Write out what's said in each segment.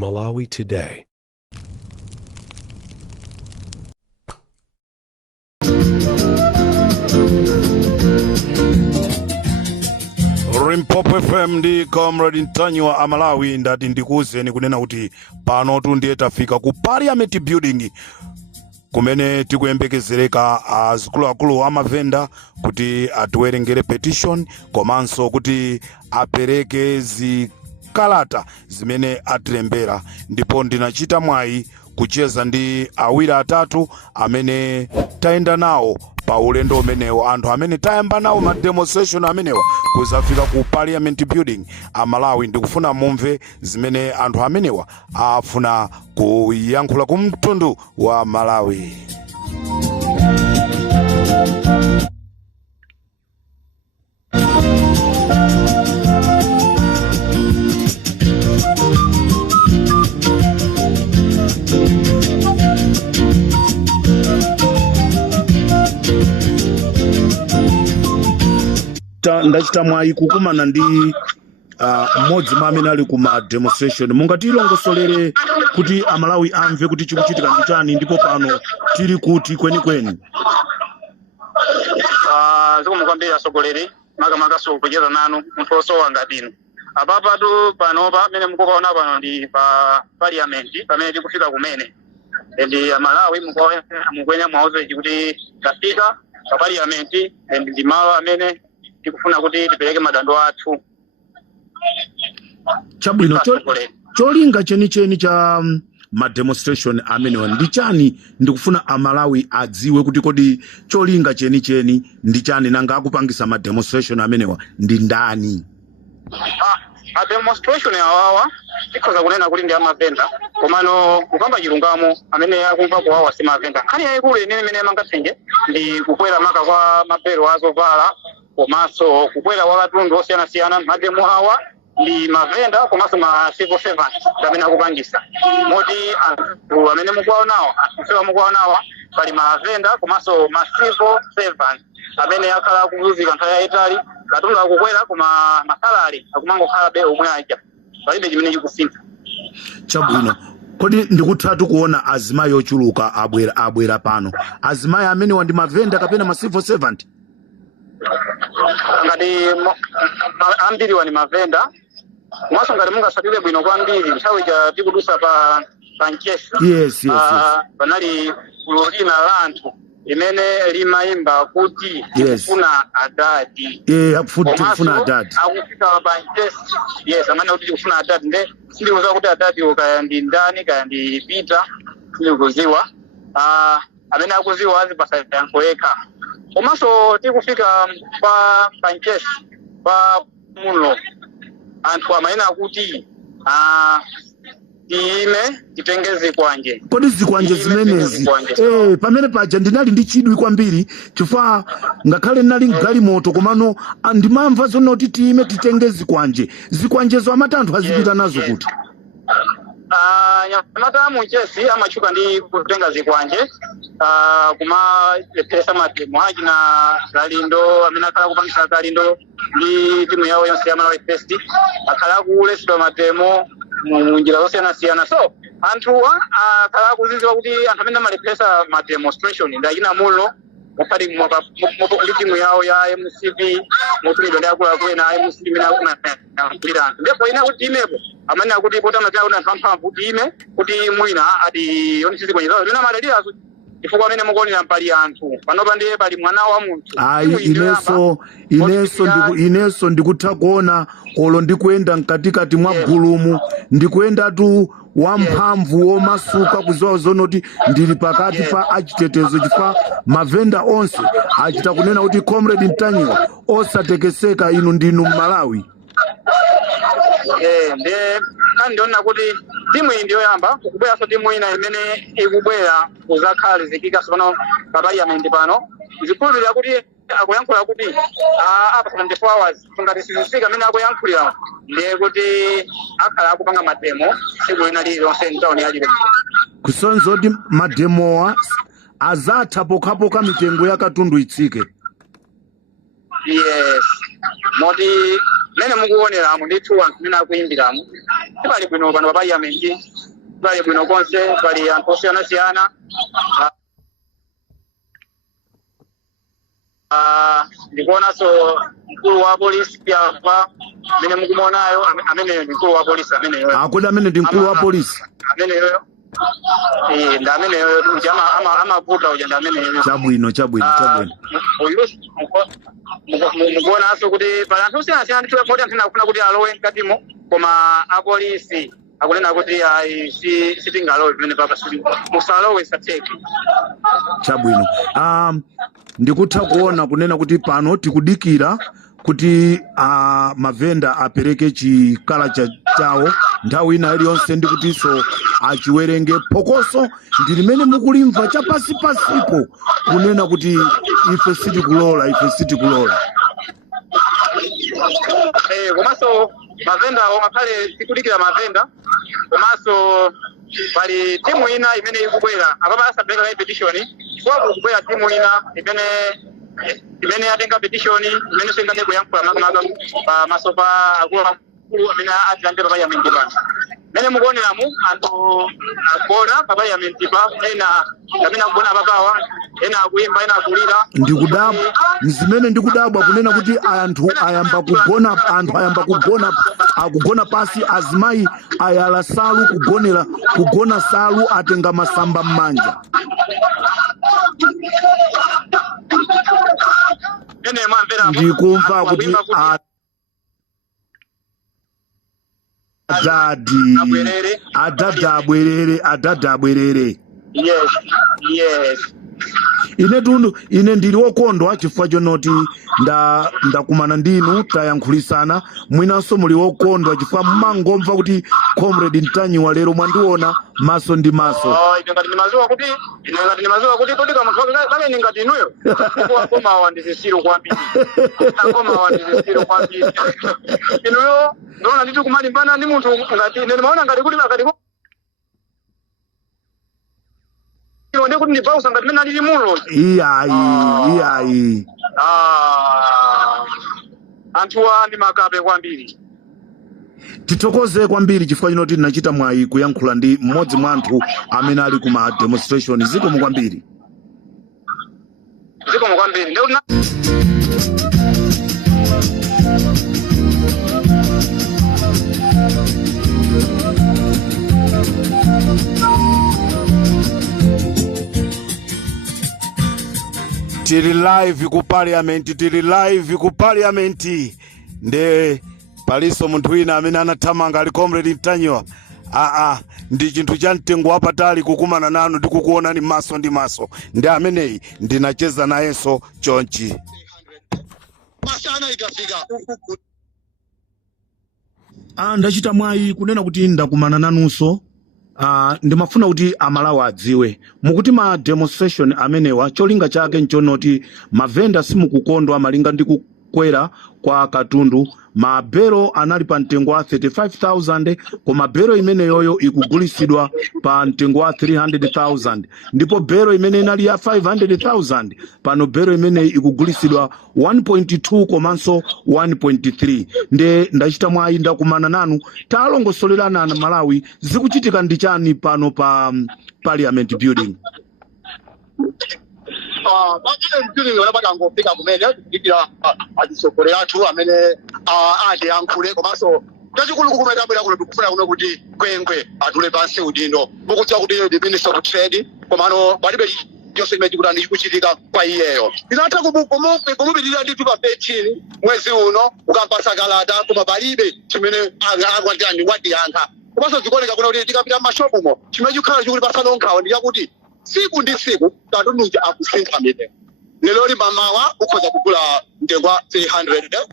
Malawi Today. Rimpopo FM ndi Comrade Ntanyi wa Amalawi ndati ndikuwuzeni kunena kuti pano tundiye tafika ku Parliament Building kumene tikuyembekezereka azikuluakulu amavenda kuti atiwerengere petition komanso kuti apereke zikalata zimene atilembera, ndipo ndinachita mwayi kucheza ndi awiri atatu amene tayenda nawo pa ulendo umenewo, anthu amene tayamba nawo ma demonstration amenewa kuzafika ku Parliament Building Amalawi. Ndikufuna mumve zimene anthu amenewa afuna kuyankhula ku mtundu wa Malawi. Ndachita mwayi kukumana ndi mmodzi mwa amene ali kuma demonstration. Mungatilongosolere kuti Amalawi amve kuti chikuchitika ndi chani ndipo pano tili kuti kwenikweni? Zikomo kwambiri asogoleri makamaka kucheza nanu munthu osowa ngati inu. Apapatu panopa pamene mukupaona pano ndi pa Parliament pamene tikufika kumene. Ndi Amalawi mukwenya mwaoze kuti tafika pa Parliament ndi malo amene tikufuna kuti tipereke madando athu. Chabwino cholinga chenicheni cha ma demonstration amenewa ndi chani? Ndikufuna Amalawi adziwe kuti kodi cholinga chenicheni ndi chani, nanga akupangisa ma demonstration amenewa ndi ndani? A demonstration awawa ikhoza kunena kuti ndi amavenda, komano kukamba chilungamo amene akumva kuwawa si mavenda. Nkhani yayikulu imene mangatenge ndi kukwera maka kwa mapero azovala komanso kukwera kwa katundu osiyanasiyana. Mademo awa ndi mavenda komanso ma civil servants amene akupangisa moti anthu amene mukuwaonawa pali mavenda komanso ma civil servants amene akhala akuzunzika nthawi yayitali, katundu akukwera koma masalari akumangokhala be omwe aja, palibe chimene chikusintha. Chabwino, kodi ndikuthatu kuona azimayi ochuluka abwera pano. Azimayi amenewa ndi mavenda kapena ma civil servant? Ngati ambiri wani mavenda, komanso ngati mungasatire bwino kwambiri nthawi ija tikudusa pa Nchesi. Yes. Panali gulu lina la anthu imene limayimba kuti tikufuna adadi. Tikufuna adadi. Akufika pa Nchesi. Yes, amene kuti tikufuna adadi. Nde sindikuziwa kuti adadi kaya ndi ndani kaya ndi Peter, sindikuziwa. Amene akuziwa azipasa yankho yekha. Komanso tikufika pa Nchesi pa mulo anthu amayina kuti ime titenge zikwanje. Kodi zikwanje zimenezi pamene paja ndinali ndi chidwi kwambiri chifukwa ngakhale ndinali mgalimoto komano ndimamva zonoti time titenge zikwanjezo amati anthu azipita nazo kuti nyamata mu Nchesi amachuka ndi kutenga zikwanje kuma pesa mademo achina Galindo amene akhala kupangisa Galindo ndi timu yawo yonse ya Malawi First akhala kulesedwa mademo mu njira zosiyanasiyana. So anthuwa akhala akuziziwa kuti anthu amene amalepesa ma demonstration ndi achina mulo mufati ndi timu yawo ya MCB motulidwa ndi akuluakulu ena a MCB imene akunakulira anthu. Ndipo ina kuti imepo amene akuti potana chawo na mphamvu kuti ime kuti mwina ati yonse zikwenye zawo lina madalirazo chifukwa amene mukuonera pali anthu panopa ndiye pali mwana wa munthu. Ineso ndikutha kuona olo ndikuyenda mkatikati mwa gulumu, ndikuyenda tu wamphamvu womasuka kuziwa zonoti ndili pakati pa achitetezo chifukwa mavenda onse achita kunena kuti Comrade Ntanyi osatekeseka inu ndinu Malawi. Ndiona kuti timu iyi ndiyo yamba kubweraso timu ina imene ikubwera kuzakhale zikika pano pa Parliament pano. Zikhulupirira kuti akuyankhula kuti apa 24 hours ngati sizifika amene akuyankhulira ndiye kuti akhala akupanga mademo tsiku lina lililonse mtawuni yalile. Kusonza kuti mademowa azatha pokapoka mitengo ya katundu itsike. Yes, moti mene mukuoneramu ndithu anthu mene akuyimbiramu tipali bwino pano pa parliament, pali bwino konse, pali anthu osiyanasiyana. Ndikuonanso mkulu wa polisi apa mene mukumuonayo, ameneyo ndi mkulu wa polisi ameneyo. Akodi amene ndi mkulu wa polisi ameneyo ndi ameneyo amavuta uja ndi ameneyo. Chabwino. Mukuonanso kuti pali anthu osiyanasiyana ndithu kuti anthu akufuna kuti alowe mkatimo, koma apolisi akunena kuti ayi sitingalowe pamene papa musalowe satheke. Chabwino. Ndikutha kuona kunena kuti pano tikudikira kuti mavenda apereke chikala chawo nthawi ina iliyonse ndi kutinso achiwerenge. Phokoso ndi limene mukulimva chapasipasipo kunena kuti ife sitikulola. Komanso mavenda ngakhale tikudikira mavenda, komanso pali timu ina imene ikubwera apapa asapereka petition, kwa kubwera timu ina imene yatenga petition imene singane kuyankhula makamaka pamaso pa akulu amene atilandira pa parliament pano. Mene mukuoneramu anthu akugona pa parliament pa, ena amene akugona papawa, ena akuyimba, ena akulira. Zimene ndikudabwa kunena kuti anthu ayamba kugona pasi, azimayi ayala salu kugona salu, atenga masamba m'manja. Ndikumva kuti adada abwerere. Yes. Ine ndili wokondwa chifukwa chonoti ndakumana ndinu, tayankhulisana, mwinanso muli wokondwa chifukwa mmangomva kuti Comrade Ntanyiwa lero mwandiona maso ndi maso. Ine ngati ndimaziwa kuti todika munthu kale ngati inuyo akoma ndizisiru kwambiri. Inuyo ndona nditi kumalimbana ndi munthu ngati ine ndimaona ngati kuti kuti ndibausa ngati mene alili mulo. Iyayi. Anthuwa ndi makape kwambiri. Tithokoze kwambiri chifukwa chino tinachita mwayi kuyankhula ndi mmodzi mwa anthu amene ali kuma demonstration. Zikomo kwambiri. Tili live ku parliament, nde paliso munthu wina amene anathamanga ali Comrade Ntanyiwa. Ndi chinthu cha mtengo wapatali kukumana nanu ndi kukuonani maso ndi maso. Ndi ameneyi ndinacheza nayenso chonchi. Masana ikafika. Ndachita mwayi kunena kuti ndakumana nanunso. Ndimafuna kuti amalawi adziwe mukuti ma demonstration amenewa cholinga chake nchonoti mavenda simukukondwa malinga ndi kukwera kwa katundu. Mabero anali pa mtengo wa 35,000, koma bero imene yoyo ikugulisidwa pa mtengo wa 300,000, ndipo bero imene inali ya 500,000 pano bero imene ikugulisidwa 1.2 komanso 1.3. nde ndachita mwayi ndakumana nanu talongosolerana na Malawi zikuchitika ndi chani pano pa Parliament building. Building wanapata ngofika kumene kudikira azisokolera athu amene ade yankule komanso tachikulu kukumeka bwera kuno tikufuna kuno kuti kwengwe atule pansi udindo mukudziwa kuti the Minister of Trade komano palibe yonse imene kuti ndikuchitika kwa iyeyo. Inatha kumupitirira ndithu pa 13 mwezi uno ukampasa kalata koma palibe chimene akwatani wadiyankha. Komanso zikuoneka kuna kuti tikapita m'mashopumo chimene chikhala chikuti pasano nkhawa ndi chakuti siku ndi siku katundu akusintha mene. Lero mamawa ukhoza kugula mtengo wa 300,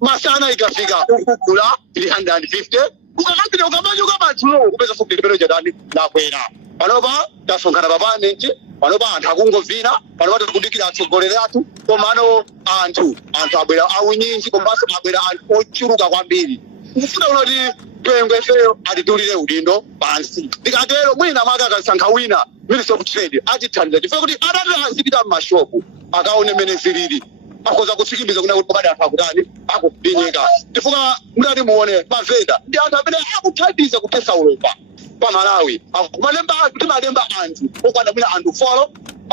masana ikafika ukugula 350, ukakapita ukamanya ukamathulo kupeza futhi libero jadani lakwera. Panopa tasonkhana papanenji, panopa anthu akungovina, panopa tikudikira atsogolere athu, komano anthu abwera aunyinji komanso abwera anthu ochuluka kwambiri. Kufuna kuti kwengwe feyo atitulire udindo pansi. Ndikatero mwina mwaka akasankha wina Minister of Trade atithandiza tife kuti adati azipita m'mashopu akaone mene zilili. akoza kusikiliza kuna kuti baada ya kudani akubinyika tifuka mudani muone mavenda ndi anthu amene akuthandiza kutesa ulopa pa Malawi akumalemba kuti malemba anthu okwana mwina anthu 4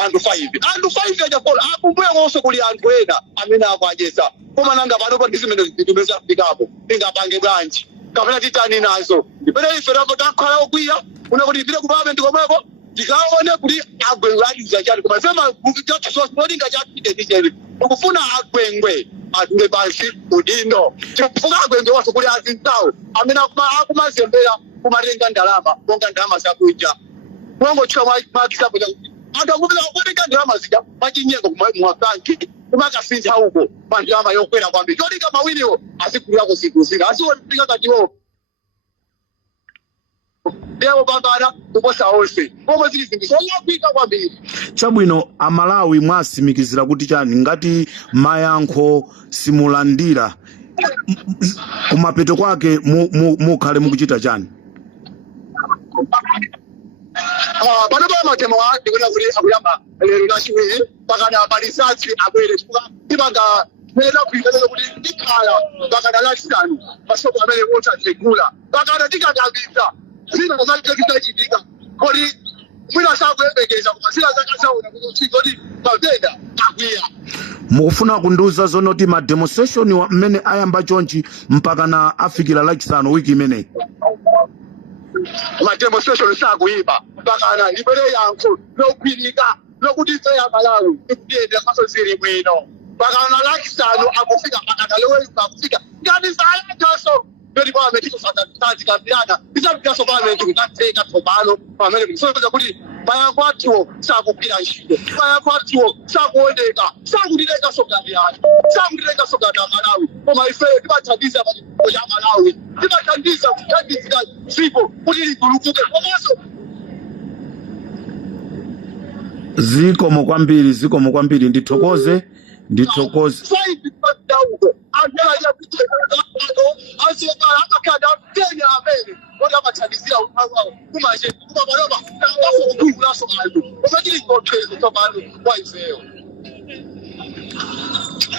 anthu 5 anthu 5 aja follow akumbuye konse kuli anthu ena amene akwajeza koma nanga pano pa ndizimene zitumeza fikapo ingapange bwanji kapena titani nazo ndipene ife rapo takhala okwiya una kuti ndipite kupabe ndikomweko tikaone kuti agwengwe chali koma sema kuchochosolinga chapite ndicheli ukufuna agwengwe atule basi udindo tifuka agwengwe waso kuli azintawo amene akumazembera kumatenga ndalama konga ndalama zakuja bongo chama makisapo akakubira kutenga ndalama zija machinyengo mwa banki kumakasinja huko mandalama yokwera kwambi cholinga mawiliwo asikulira kusikuzika asiwoneka katiwo leo bangana kuposa onse pomwe zili zinthu zoyambika kwambiri. Chabwino Amalawi mwasimikizira kuti chani ngati mayankho simulandira kumapeto kwake mukhale mukuchita chani? Pano pa matemo ndikuona kuti akuyamba lero lachiwiri pakana palisatsi abwere chifukwa ibanga mena kuitana kuti ndikhala pakana lachisanu masoko amene osatsegula pakana tikatambisa zina zake zitachitika kodi mwina sakuyembekeza koma zina zake zaona kuti kodi mavenda akwiya. Mukufuna kundiuza zonoti ma demonstration mmene ayamba chonchi mpaka na afikira lachisanu wiki imeneyi? Ma demonstration sakuyipa pakana libere yankho lokwirika lokuti ife ya Malawi ikuyenda kaso ziri bwino pakana lachisanu akufika pakana lowe akufika ngani saya kaso Beli kwa metiko sati kapiana isa mkaso kwa metiko kateka tobano kwa metiko soka kuti baya kwatuo sakupira nshito baya kwatuo sakuondeka sakudileka soka yani sakudileka soka na Malawi koma ife tibathandiza ya Malawi tibathandiza kuthandiza sipo kuti ligulukuke komanso zikomo kwambiri ndithokoze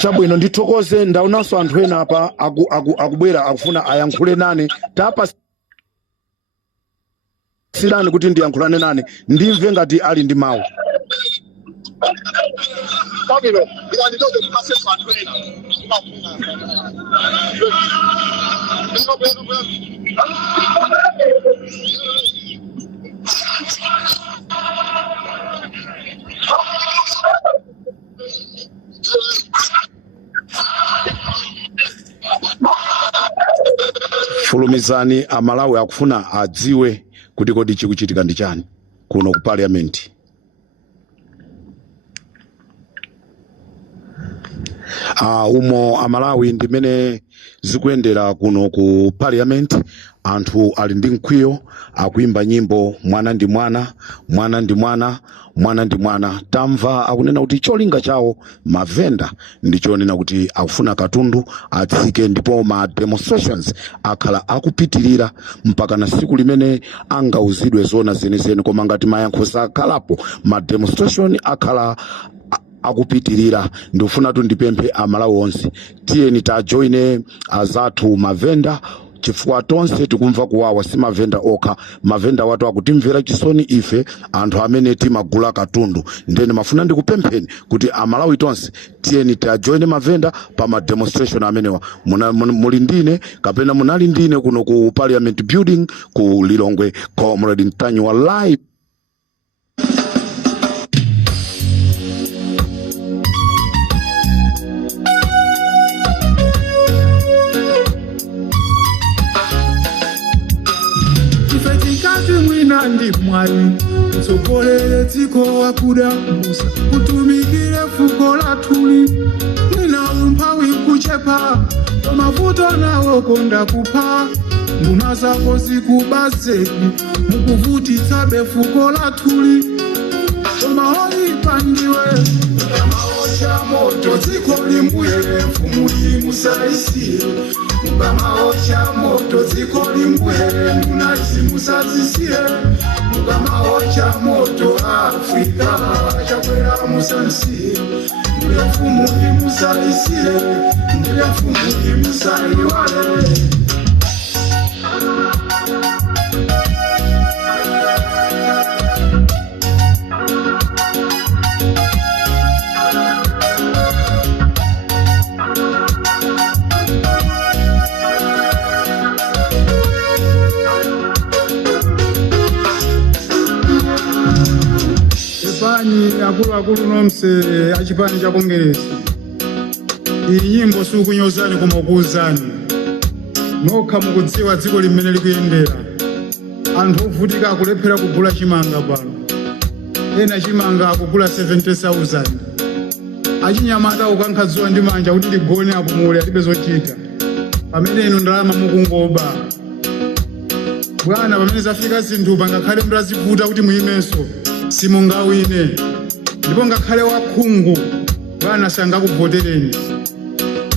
Chabwino ndithokoze ndaunaso anthu ena apa akubwera akufuna ayankhule nane tapa silani kuti ndiyankhulane nane ndimve ngati ali ndi mawu. Kabilo, ila nitoke kupase sanwena. Fulumizani Amalawi akufuna adziwe kuti kodi chikuchitika ndi chani kuno ku parliament. Umo Amalawi ndimene zikuyendera kuno ku parliament anthu ali ndi mkwiyo akuimba nyimbo mwana ndi mwana mwana ndi mwana mwana ndi mwana tamva akunena kuti cholinga chawo mavenda ndichonena kuti akufuna katundu atsike ndipo ma demonstrations akhala akupitirira mpaka na siku limene angauzidwe zona zenizeni koma ngati mayankho sakhalapo ma demonstration akhala akupitirira ndifuna tundipemphe Amalawi onse tiyeni ta joine azathu mavenda chifukwa tonse tikumva kuwawa si mavenda okha mavenda watu akutimvera chisoni ife anthu amene timagula katundu ndene mafuna ndikupempheni kuti Amalawi tonse tiyeni ta joine mavenda pa ma demonstration amenewa muli ndine kapena munali ndine kuno ku parliament building ku Lilongwe Comrade Ntanywa live. Ndi mwali mtsogolere dziko wakuda musa kutumikire fuko latuli mwina umphawi kuchepa mavuto nawo konda kupha nduna zako zikubazeki mukuvutitsabe fuko latuli maoli pandiwe maosha moto dziko limbuye mfumu musaisiye Mukamaosha moto dziko limbuye munasimusazisiye Mukamaosha moto Afrika chakwera Yehova musansiye, ndiye mfumu imusalisire, ndiye mfumu imusaliwale. Epani akulu nomse achipani cha Kongeresi. Iyi nyimbo sukunyozani koma kuuzani. Nokha mukudziwa dziko limene likuyendera. Anthu ovutika akulephera kugula chimanga pano. Ena chimanga akugula 70,000. Achinyamata ukankhadziwa ndi manja kuti ligone apumule atibe zochita. Pamene ino ndalama mukungoba. Bwana pamene zafika zinthu pangakhale mrazivuta kuti muyimenso simungawine. Ndipo ngakhale wakhungu bwana sangakuvotereni.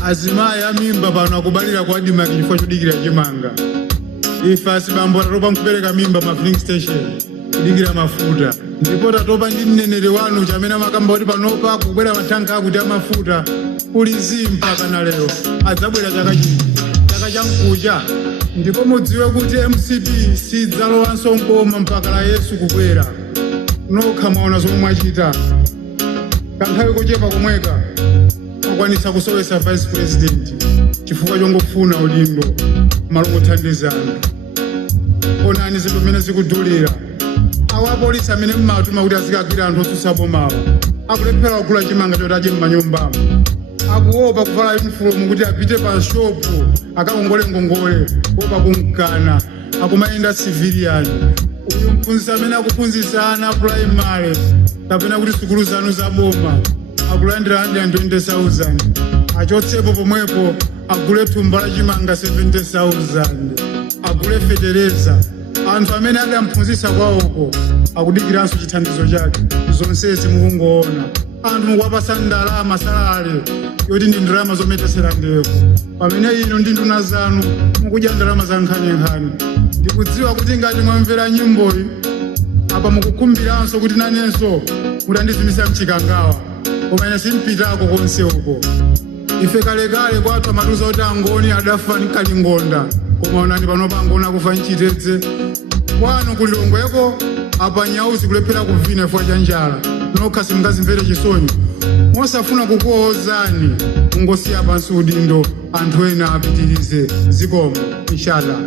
Azimayi amimba pano akubalira kwa Adima chifukwa chodikira chimanga. Ife asibambo tatopa nkupereka mimba ma filling station kudikira mafuta. Ndipo tatopa ndi mneneri wanu chamene amakamba kuti panopa kubwera matanka akuti amafuta ulizi mpaka na lero adzabwera chaka chamkucha. Ndipo mudziwe kuti MCP sidzalowanso nkoma mpaka la Yesu kubwera. Nokha mwaona zomwe mwachita. Kanthawi kochepa komweka akwanitsa kusowetsa vice president chifukwa chongofuna udindo malo mothandizana. Onani zinthu zimene zikudulira. Awa apolisi amene mmatuma kuti azikagwira anthu otsutsa bomawa akulephera kugula chimanga choti adye m'manyumbamo. Akuopa kuvala uniform kuti apite pa shopu akakongole ngongole opa kumkana akumayenda civilian. Uyu mphunzitsi amene akuphunzitsa ana primary kapena kuti sukulu zanu za boma akulandira 120,000 achotsepo pomwepo agule thumba la chimanga 70,000 agule fetereza. Anthu amene adamphunzitsa kwawoko akudikiranso chithandizo chake. Zonsezi mukungoona anthu mukuwapasa ndalama salale yoti ndi ndalama zometesera ndevu. Pamene ino ndi nduna zanu mukudya ndalama za nkhaninkhani. Ndikudziwa kuti ngati mwamvera nyimboyi apa mukukhumbiranso kuti nanenso mutandizimisa mchikangawa koma ine simpitako konse uko. Ife kalekale kwathu amatuza kuti angoni adafa nkalingonda koma onani panopa angoni akufa nchitedze. Kwanu kulilongweko apa nyauzi kulephera kuvina chifukwa cha njala. Nokha simungazimvere chisoni. Mosafuna kukuwozani mungosiya pansi udindo anthu ena apitirize zikomo inshallah.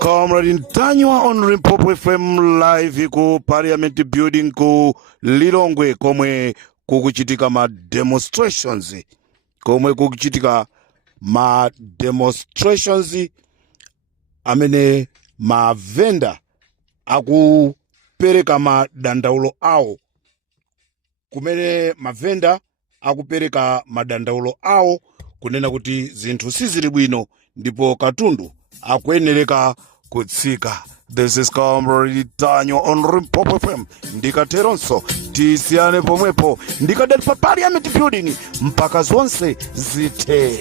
Comrade Ntanywa on Limpopo FM live ku Parliament building ku Lilongwe komwe kukuchitika ma demonstrations amene ma venda akupereka madandaulo awo kumene mavenda akupereka madandaulo awo kunena kuti zinthu sizili bwino ndipo katundu akuyenereka kutsika. This is Comrade Ntanywa on Limpopo FM. Ndikateronso tisiyane pomwepo ndikadali pa Parliament building mpaka zonse zithe.